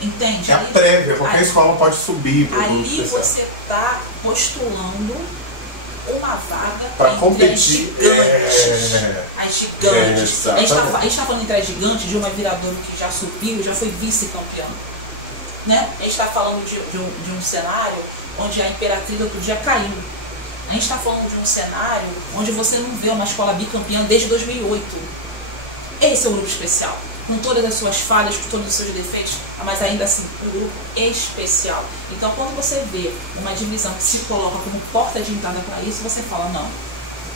entende? É a prévia, qualquer escola pode subir para o grupo especial. Ali você está postulando uma vaga para entre competir. As gigantes. A gente está falando entre as gigantes de uma Viradouro que já subiu, já foi vice-campeã. Né? A gente está falando de um cenário onde a Imperatriz outro dia caiu. A gente está falando de um cenário onde você não vê uma escola bicampeã desde 2008. Esse é o grupo especial. Com todas as suas falhas, com todos os seus defeitos, mas ainda assim, um grupo especial. Então, quando você vê uma divisão que se coloca como porta de entrada para isso, você fala,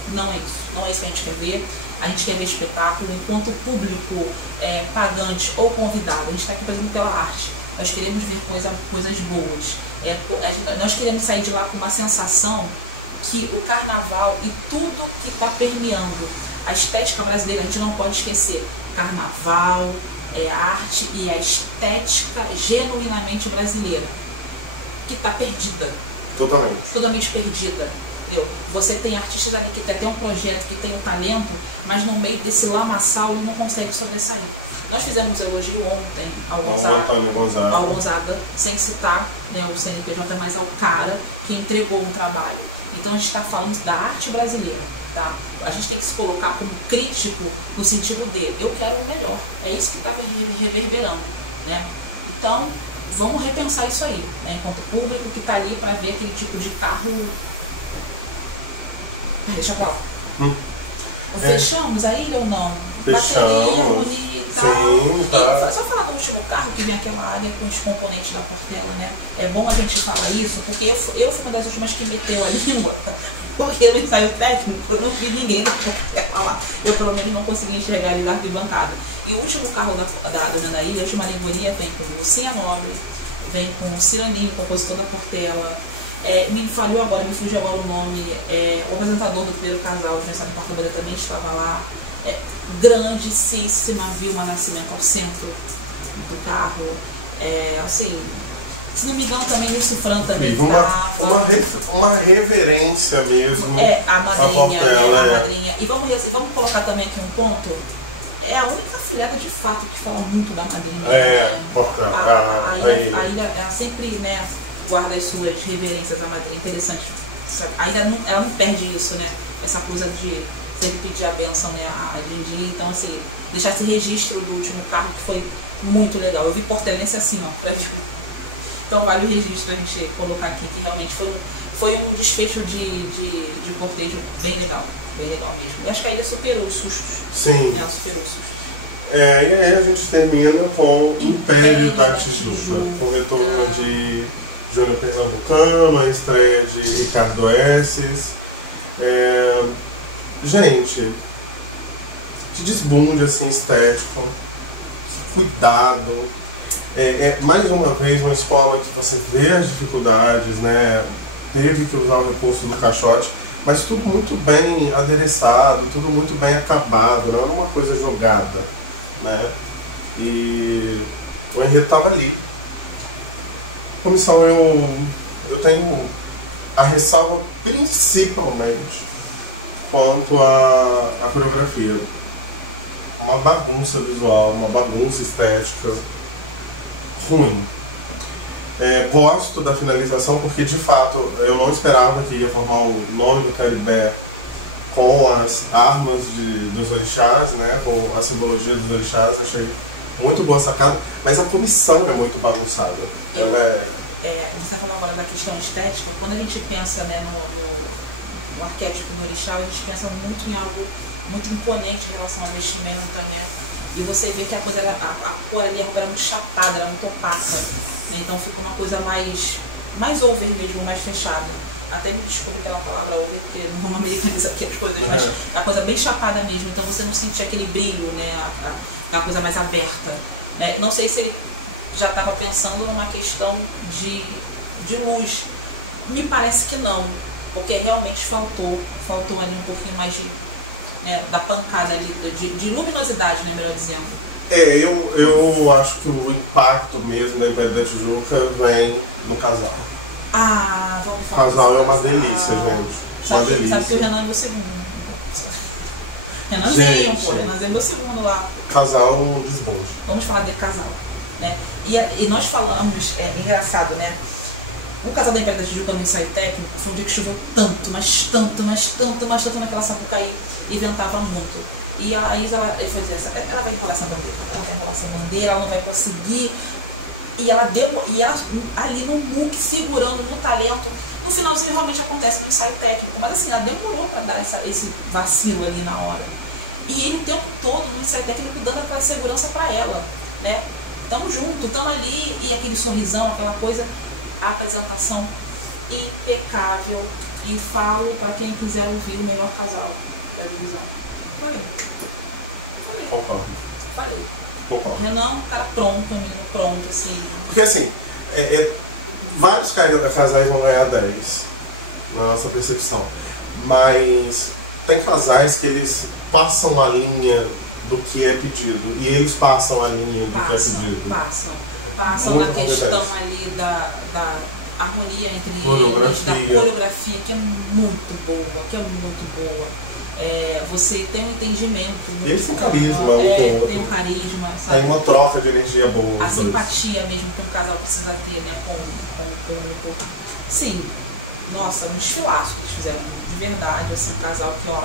não é isso. Não é isso que a gente quer ver. A gente quer ver espetáculo enquanto público pagante ou convidado. A gente está aqui, por exemplo, pela arte. Nós queremos ver coisas boas. Nós queremos sair de lá com uma sensação que o carnaval e tudo que está permeando a estética brasileira, a gente não pode esquecer. Carnaval é arte e a estética genuinamente brasileira, que está perdida. Totalmente perdida. Você tem artistas ali que tem até um projeto, que tem um talento, mas no meio desse lamaçal ele não consegue sobressair. Nós fizemos elogio ontem ao Gonzaga, sem citar, né, o CNPJ, mas ao cara que entregou um trabalho. Então a gente está falando da arte brasileira. Tá? A gente tem que se colocar como crítico no sentido dele. Eu quero o melhor. É isso que está reverberando. Né? Então, vamos repensar isso aí. Né? Enquanto público que está ali para ver aquele tipo de carro. Deixa pra lá. Fechamos a ilha ou não? Bateria bonita. Sim, tá. E só falar do último carro que vem aquela área com os componentes da Portela, né? É bom a gente falar isso, porque eu fui uma das últimas que meteu a língua. Porque no ensaio técnico eu não vi ninguém da Portela lá. Eu pelo menos não consegui enxergar ele lá de bancada. E o último carro da Dona Ilha, a última alegoria, vem com Lucinha Nobre, vem com o Ciraninho, compositor da Portela. Me fugiu agora o nome, o apresentador do primeiro casal, o José Porta também estava lá. Grandíssima Vilma Nascimento ao centro do carro. Assim, se não me engano também Nilce Fran também estava. Uma reverência mesmo. A madrinha, a madrinha. E vamos colocar também aqui um ponto. É a única afilhada de fato que fala muito da madrinha. A ilha ela sempre, né, guarda as suas reverências à madrinha. Interessante. Ela não perde isso, né? Essa coisa de sempre pedir a bênção, né, a Didi. Então, assim, deixar esse registro do último carro que foi muito legal. Eu vi portelense assim, ó, pra ver. Então vale o registro a gente colocar aqui, que realmente foi um desfecho de cortejo bem legal mesmo. E acho que a ilha superou os sustos. Sim. Ela superou os sustos. E aí a gente termina com Império da Tijuca, com o retorno de Júnior Pernambucano, a estreia de Ricardo Esses. Gente, que desbunde assim, estético, que cuidado. Mais uma vez uma escola que você vê as dificuldades, né? Teve que usar o recurso do caixote, mas tudo muito bem adereçado, tudo muito bem acabado, não era uma coisa jogada, né? E o enredo estava ali. Comissão, eu tenho a ressalva principalmente quanto à coreografia. Uma bagunça visual, uma bagunça estética ruim. Gosto da finalização porque, de fato, eu não esperava que ia formar o nome do Caribé com as armas dos orixás, né, com a simbologia dos orixás. Achei muito boa sacada, mas a comissão é muito bagunçada. Você está falando agora da questão estética. Quando a gente pensa, né, no arquétipo do orixá, a gente pensa muito em algo muito imponente em relação à vestimenta, né? E você vê que a coisa, a cor ali, a roupa era muito chapada, era muito opaca. Então fica uma coisa mais over mesmo, mais fechada. Até me desculpe pela palavra over, porque não vamos americanizar aqui as coisas, mas a coisa bem chapada mesmo. Então você não sente aquele brilho, né? A coisa mais aberta. Né? Não sei se ele já estava pensando numa questão de luz. Me parece que não, porque realmente faltou ali um pouquinho mais da pancada ali, de luminosidade, né, melhor dizendo. Eu acho que o impacto mesmo da Império da Tijuca vem no casal. Vamos falar. O casal é uma delícia, gente. Uma delícia. Sabe que o Renan é meu segundo. Renanzinho, pô, Renanzinho é meu segundo lá. Casal desbonde. Vamos falar de casal, né? E nós falamos, engraçado, né? O casal da Império da Tijuca no ensaio técnico foi um dia que choveu tanto, mas tanto naquela Sapucaí e ventava muito. E a Isa, ela foi dizer, ela vai enrolar essa bandeira, ela não vai conseguir. E ela ali no muque, segurando no talento. No finalzinho realmente acontece no ensaio técnico, mas assim, ela demorou para dar esse vacilo ali na hora. E ele o tempo todo no ensaio técnico dando aquela segurança para ela, né? Tamo junto, tamo ali, e aquele sorrisão, aquela coisa. A apresentação impecável, e falo para quem quiser ouvir o melhor casal da divisão. Concordo. Renan, cara pronto, menino pronto, assim. Porque assim, vários casais vão ganhar 10 na nossa percepção, mas tem casais que eles passam a linha do que é pedido, e eles passam a linha do que é pedido. Passam na questão ali da harmonia entre eles, da coreografia, que é muito boa, você tem um entendimento. E eles têm carisma, tem um carisma, sabe? Tem uma troca de energia boa. A simpatia mesmo que um casal precisa ter, né, com o público. Sim, nossa, um desfilaço que eles fizeram, de verdade, assim, um casal que, ó,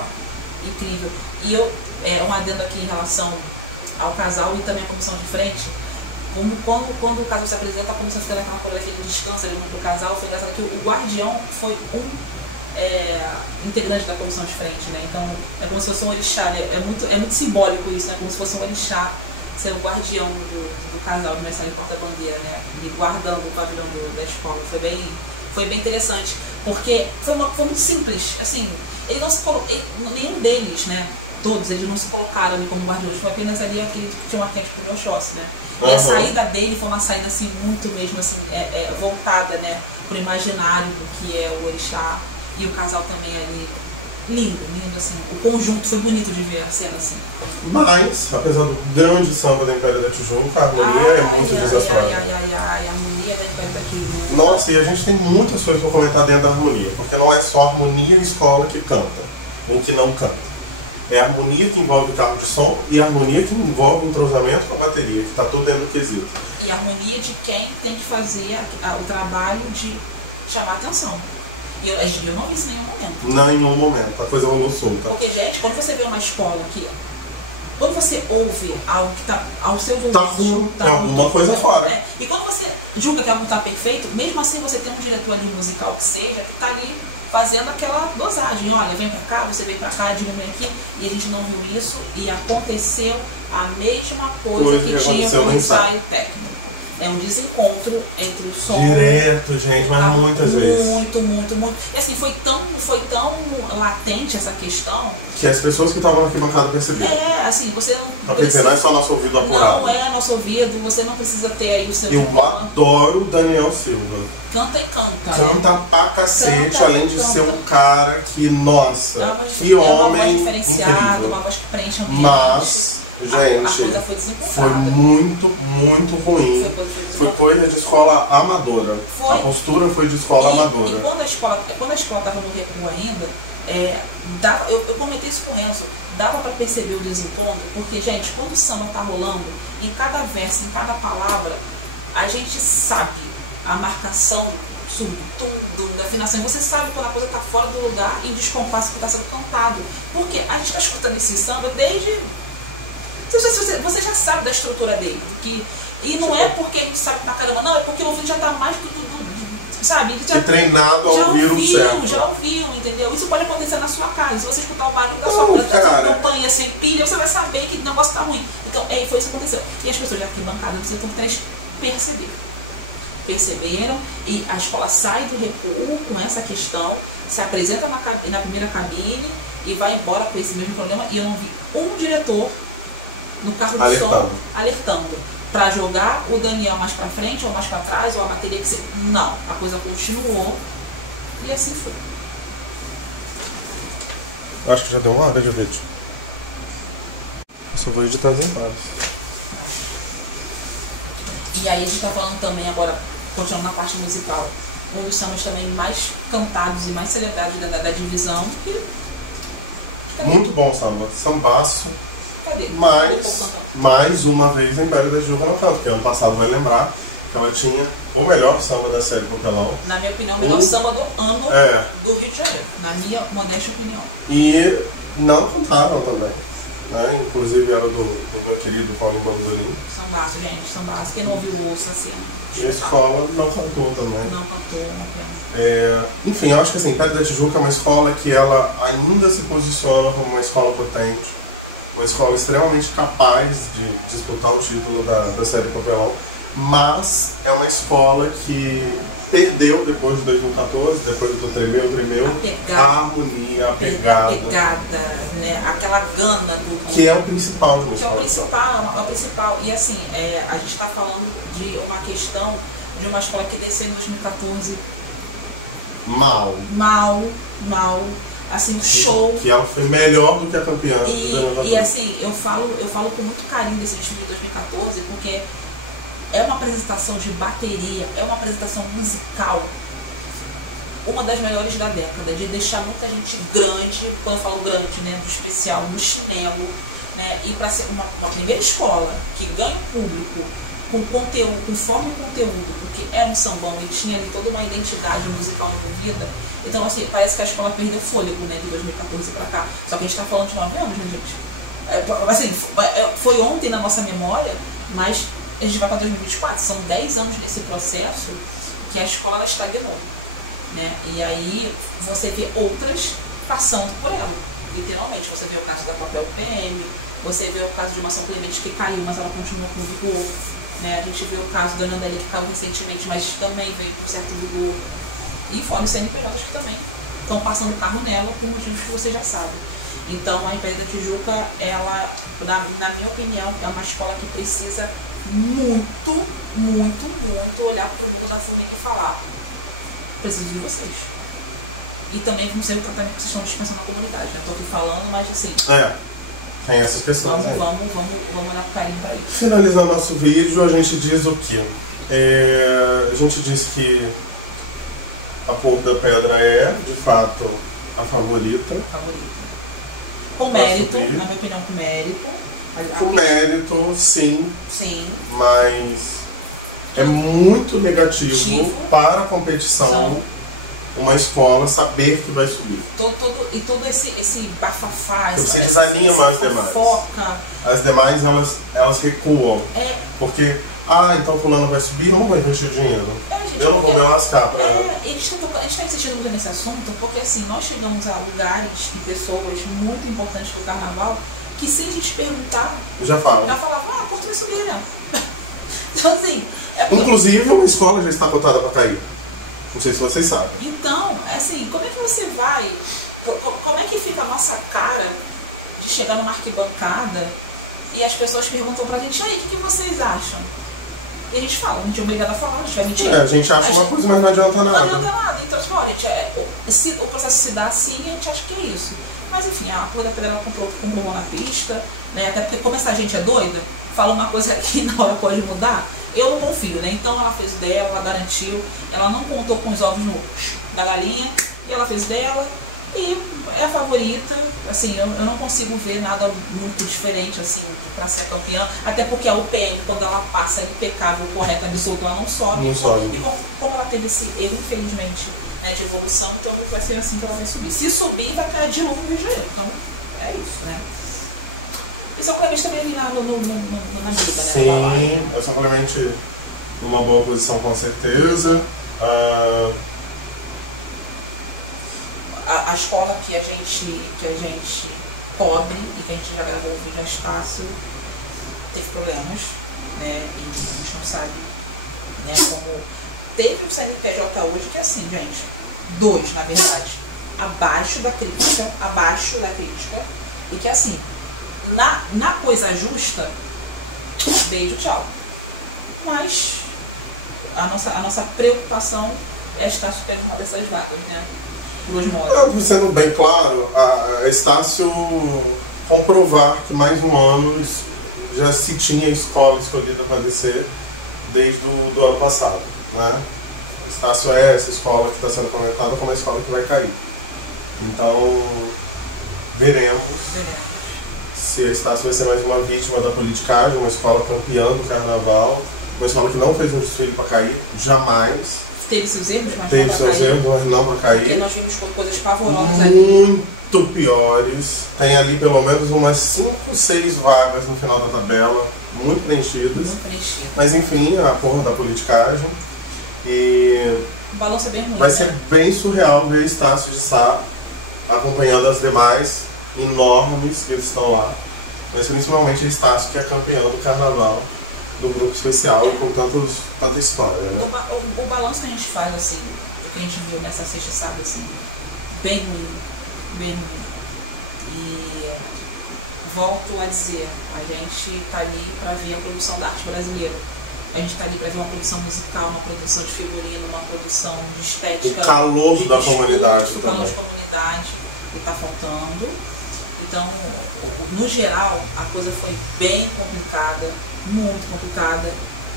incrível. E um adendo aqui em relação ao casal e também a comissão de frente. Quando o casal se apresenta, a comissão fica naquela coreografia de descanso ali no casal, foi engraçado que o guardião foi integrante da comissão de frente, né? Então é como se fosse um orixá, né? É muito simbólico isso, né? Como se fosse um orixá ser o guardião do casal de mestre de porta-bandeira, né? E guardando o pavilhão da escola. Foi bem interessante, porque foi muito simples, assim, ele não se colocou, nenhum deles, né? Todos, eles não se colocaram ali como guardiões, foi apenas ali aquele que tinha uma quente pro Oxóssi, né? E a saída dele foi uma saída assim, muito mesmo assim, voltada, né, pro imaginário do que é o orixá, e o casal também ali, lindo, assim, o conjunto foi bonito de ver a cena assim. Mas, apesar do grande samba da Império da Tijuca, a harmonia é muito desastrosa. A harmonia da Império da Tijuca. Nossa, e a gente tem muitas coisas para comentar dentro da harmonia, porque não é só a harmonia e escola que canta, ou que não canta. É a harmonia que envolve o carro de som e a harmonia que envolve o entrosamento com a bateria, que está tudo dentro do quesito. E a harmonia de quem tem que fazer o trabalho de chamar atenção. E eu não vi isso em nenhum momento. Nenhum momento, a coisa rolou solta. Porque, gente, quando você vê uma escola que... Quando você ouve algo que está ao seu ouvido... Tá ruim, tem alguma coisa fora. E quando você julga que algo está perfeito, mesmo assim você tem um diretor ali musical que seja, que está ali fazendo aquela dosagem. Olha, vem pra cá, você vem pra cá, diminui aqui. E a gente não viu isso. E aconteceu a mesma coisa que tinha com o ensaio técnico. É um desencontro entre o som... Direto, gente, mas muitas vezes. Muito. E assim, foi tão latente essa questão... Que as pessoas que estavam aqui bancada perceberam. Assim, você não... Quer dizer, não é só nosso ouvido apurado. Não é nosso ouvido, você não precisa ter aí o seu... Eu adoro o Daniel Silva. Canta e canta. Canta pra cacete, além de ser um cara que, nossa, que homem uma voz diferenciada, incrível. uma voz que preenche ambiente. Mas, gente, a coisa foi desencontrada. foi muito ruim. Foi coisa de escola amadora. A postura foi de escola amadora. E quando a escola estava no recuo ainda, eu comentei isso com o Renzo, dava para perceber o desencontro, porque, gente, quando o samba tá rolando, em cada verso, em cada palavra, a gente sabe a marcação da afinação. E você sabe quando a coisa está fora do lugar e o descompasso que está sendo cantado. Porque a gente está escutando esse samba desde... Você já sabe da estrutura dele. E não é porque a gente sabe pra caramba, não, é porque o ouvinte já está mais do sabe? Ele já, treinado a ouvir o certo. Já ouviu, entendeu? Isso pode acontecer na sua casa. Se você escutar o barulho da sua campanha sem pilha, você vai saber que o negócio está ruim. Então, foi isso que aconteceu. E as pessoas aqui bancadas do setor 3 perceberam, e a escola sai do recuo com essa questão, se apresenta na primeira cabine e vai embora com esse mesmo problema. E eu não vi um diretor no carro de som alertando para jogar o Daniel mais para frente ou mais para trás, ou a bateria que você... Não, a coisa continuou e assim foi. Acho que já deu uma hora de vídeo. Eu só vou editar as imagens. E aí a gente está falando também agora, continuando na parte musical, um dos sambas também mais cantados e mais celebrados da divisão. Muito bom samba, sambaço. Cadê? Mas, mais uma vez, em Belo da Juca no canto, porque ano passado vai lembrar que ela tinha o melhor samba da série Copelão. Na minha opinião, o melhor samba do ano do Rio de Janeiro, na minha modesta opinião. E não cantaram também. Né? Inclusive era do meu querido Paulinho Bandolim. Sambaço, gente, sambaço. Quem não ouviu o osso assim. E a escola não cantou também. Não cantou, uma pena. Enfim, eu acho que assim, Pedra da Tijuca é uma escola que ela ainda se posiciona como uma escola potente, uma escola extremamente capaz de disputar o título da série Copelão, mas é uma escola que perdeu depois de 2014, depois do Tremeu, a harmonia, a pegada, né? Aquela gana do... Que é o principal de uma escola. Que é o principal. E assim, a gente está falando de uma questão de uma escola que desceu em 2014 mal. Assim, o show... Que ela foi melhor do que a campeã. E assim, eu falo com muito carinho desse time de 2014, porque é uma apresentação de bateria, é uma apresentação musical, uma das melhores da década, de deixar muita gente grande, quando eu falo grande, né, do especial, no chinelo, né, e para ser uma primeira escola que ganha o público com conteúdo, com forma e conteúdo, porque é um sambão e tinha ali toda uma identidade musical envolvida. Então, assim, parece que a escola perdeu fôlego, né, de 2014 para cá. Só que a gente está falando de 9 anos, né, gente? Assim, foi ontem na nossa memória, mas a gente vai para 2024. São 10 anos nesse processo que a escola ela estagnou, né? E aí você vê outras passando por ela, literalmente. Você vê o caso da Papel PM, você vê o caso de uma São Clemente que caiu, mas ela continua com vigor. Né? A gente vê o caso da Nandelli que caiu recentemente, mas também veio com certo vigor. E fora os CNPJs que também estão passando o carro nela por motivos que você já sabe. Então a Império da Tijuca, ela, na minha opinião, é uma escola que precisa muito olhar para o mundo da família e falar: preciso de vocês. E também não sei o tratamento que vocês estão dispensando na comunidade, né? Estou aqui falando, mas assim... tem essas questões. Vamos olhar com carinho para isso. Finalizando nosso vídeo, a gente diz o quê? A gente diz que a Pouco da Pedra é, de fato, a favorita. Com mérito, na minha opinião, com mérito. Com mérito, sim. Sim. Mas é muito negativo para a competição uma escola saber que vai subir. Todo esse bafafá, Você desalinha mais as demais. Fofoca. As demais, elas recuam. Porque, então fulano vai subir, eu não vou investir dinheiro. Gente, eu não vou me lascar pra... A gente está insistindo muito nesse assunto porque assim, nós chegamos a lugares e pessoas muito importantes do carnaval que se a gente perguntar, já falava, Porto vai subir, né? Então assim... Inclusive, uma escola já está cotada para cair. Não sei se vocês sabem. Então, assim, como é que você vai... Como é que fica a nossa cara de chegar numa arquibancada e as pessoas perguntam pra gente, aí, o que vocês acham? E a gente fala, a gente é obrigado a falar, a gente vai mentir. A gente acha uma coisa, mas não adianta nada. Não adianta nada. Então, tipo, olha, se o processo se dá assim, a gente acha que é isso. Mas enfim, a Polícia Federal comprou na pista, né? Até porque como essa gente é doida, fala uma coisa que na hora pode mudar, eu não confio, né? Então ela fez dela, ela garantiu, ela não contou com os ovos da galinha, e ela fez dela, e é a favorita. Assim, eu não consigo ver nada muito diferente, assim, pra ser campeã, até porque a UPM, quando ela passa impecável, correta, absoluta, ela não sobe. Não sobe. E como ela teve esse erro, infelizmente, né, de evolução, então vai ser assim que ela vai subir. Se subir, vai cair de novo no Rio de Janeiro. Então, é isso, né? E São Clemente também ali na briga, né? Sim, é São Clemente numa boa posição, com certeza. A escola que a gente cobre e que a gente já gravou o vídeo, a Estácio, teve problemas, né? E a gente não sabe, né, como... Teve o CNPJ hoje que é assim, gente, 2, na verdade, abaixo da crítica, e que assim, na coisa justa, beijo, tchau. Mas a nossa preocupação é estar superando uma dessas vagas, né? Sendo bem claro, a Estácio comprovar que mais um ano já se tinha escola escolhida para descer desde do ano passado, né? A Estácio é essa escola que está sendo comentada como a escola que vai cair. Então, veremos se a Estácio vai ser mais uma vítima da politicagem, uma escola campeã do carnaval, uma escola que não fez um desfile para cair, jamais. Teve seus erros, mas não para cair. Porque nós vimos coisas pavorosas ali. Muito piores. Tem ali pelo menos umas 5, 6 vagas no final da tabela, muito preenchidas. Mas enfim, a porra da politicagem. E o balanço é bem ruim. Vai ser bem surreal ver Estácio de Sá acompanhando as demais enormes que eles estão lá. Mas principalmente a Estácio, que é campeã do carnaval, do grupo especial, e com tanta história, né? O balanço que a gente faz, assim, do que a gente viu nessa sexta e sábado, assim, bem ruim. E volto a dizer, a gente tá ali para ver a produção da arte brasileira. A gente tá ali para ver uma produção musical, uma produção de figurino, uma produção de estética. O calor da comunidade. O calor da comunidade que tá faltando. Então, no geral, a coisa foi bem complicada, muito complicada,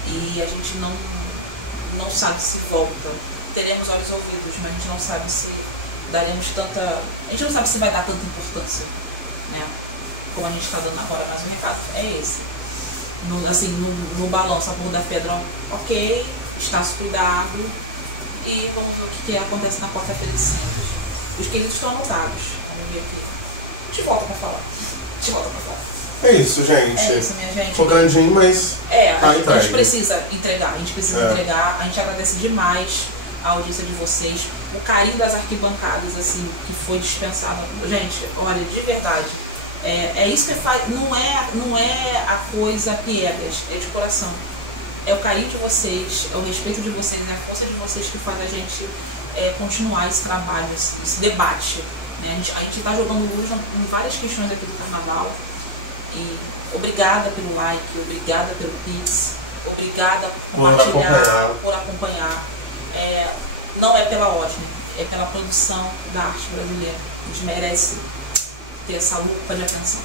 e a gente não sabe se volta. Teremos olhos e ouvidos, mas a gente não sabe se daremos tanta... A gente não sabe se vai dar tanta importância, né? Como a gente está dando agora, mas o recado é esse. No balanço, a Porra da Pedra, ok, está-se cuidado, e vamos ver o que acontece na quarta-feira de cinzas. Os queridos estão anotados, vamos ver aqui. A gente volta pra falar. É isso, gente. É isso, minha gente. Ficou grandinho, mas a gente precisa entregar. A gente agradece demais a audiência de vocês, o carinho das arquibancadas, assim, que foi dispensado. Gente, olha, de verdade, é isso que faz. Não é a coisa piegas, é de coração. É o carinho de vocês, é o respeito de vocês, é a força de vocês que faz a gente continuar esse trabalho, esse debate. Né? A gente está jogando luz em várias questões aqui do carnaval. E obrigada pelo like, obrigada pelo Pix, obrigada por compartilhar, por acompanhar. Não é pela ordem, é pela produção da arte brasileira. A gente merece ter essa lupa de atenção.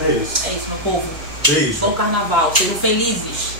É isso. É isso, meu povo. Beijo. Bom carnaval, sejam felizes.